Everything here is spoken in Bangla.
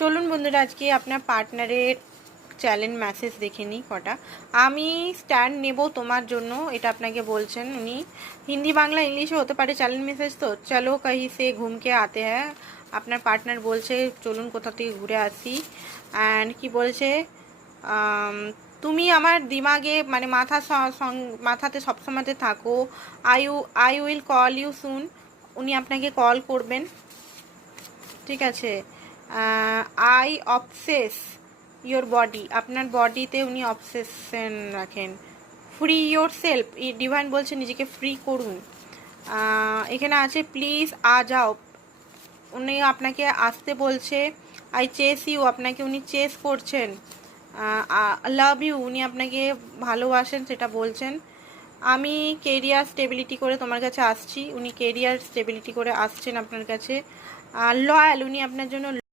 চলুন বন্ধুরা আজকে আপনার পার্টনারের চ্যালেঞ্জ মেসেজ দেখে নিই কটা। আমি স্ট্যান্ড নেব তোমার জন্য, এটা আপনাকে বলছেন উনি। হিন্দি বাংলা ইংলিশে হতে পারে চ্যালেঞ্জ মেসেজ। তো চলো কাহি সে ঘুমকে আতে হ্যাঁ, আপনার পার্টনার বলছে চলুন কোথা থেকে ঘুরে আসি। অ্যান্ড কি বলছে, তুমি আমার দিমাগে মানে মাথাতে সবসময়তে থাকো। I will call you soon, উনি আপনাকে কল করবেন, ঠিক আছে। আই অবসেস ইয়োর বডি, আপনার বডিতে উনি অবসেশন রাখেন। ফ্রি ইয়োর সেলফ, ডিভাইন বলছে নিজেকে ফ্রি করুন। এখানে আছে প্লিজ আ যাও, উনি আপনাকে আসতে বলছে। আই চেস ইউ, আপনাকে উনি চেস করছেন। লাভ ইউ, উনি আপনাকে ভালোবাসেন সেটা বলছেন। আমি কেরিয়ার স্টেবিলিটি করে তোমার কাছে আসছি, উনি কেরিয়ার স্টেবিলিটি করে আসছেন আপনার কাছে। লয়াল, উনি আপনার জন্য